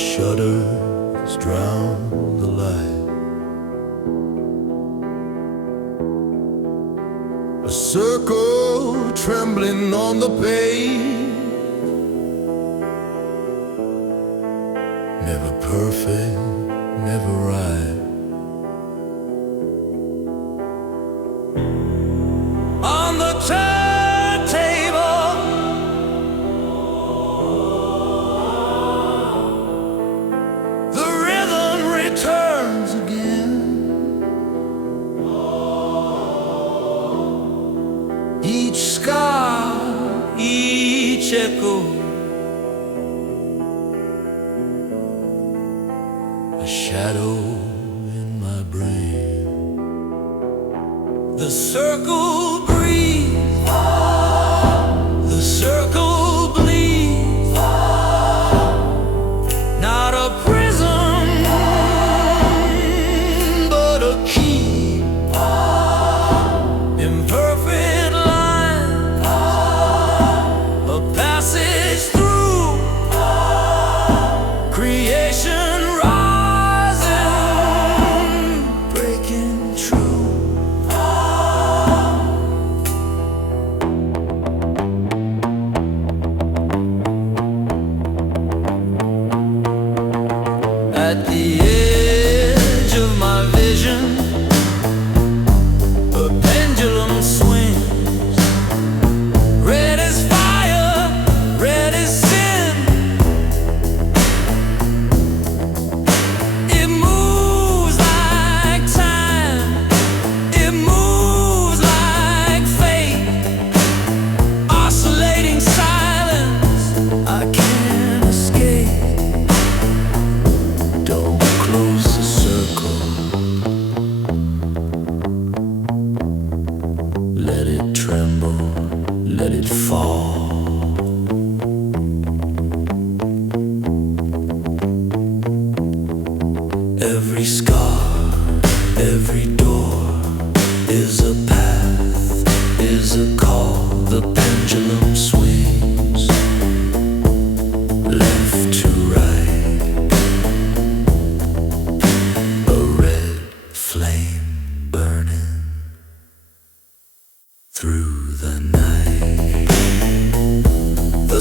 shutters drown the light. A circle trembling on the page. Never perfect, never right. On the turntable, the rhythm returns again. Each scar, each echo, a shadow in my brain. The circle breathes, the circle bleeds. Not a prison, but a key. Imperfect line, a passage through creation rising, breaking true. At the edge of my vision, a pendulum swings. Red as fire, red as sin. It moves like time, it moves like fate. Oscillating silence, I can't escape. Don't close the circle. Let it tremble, let it fall. Every scar, every door is a path, is a call. The pendulum swings left to right. A red flame burning through the night. The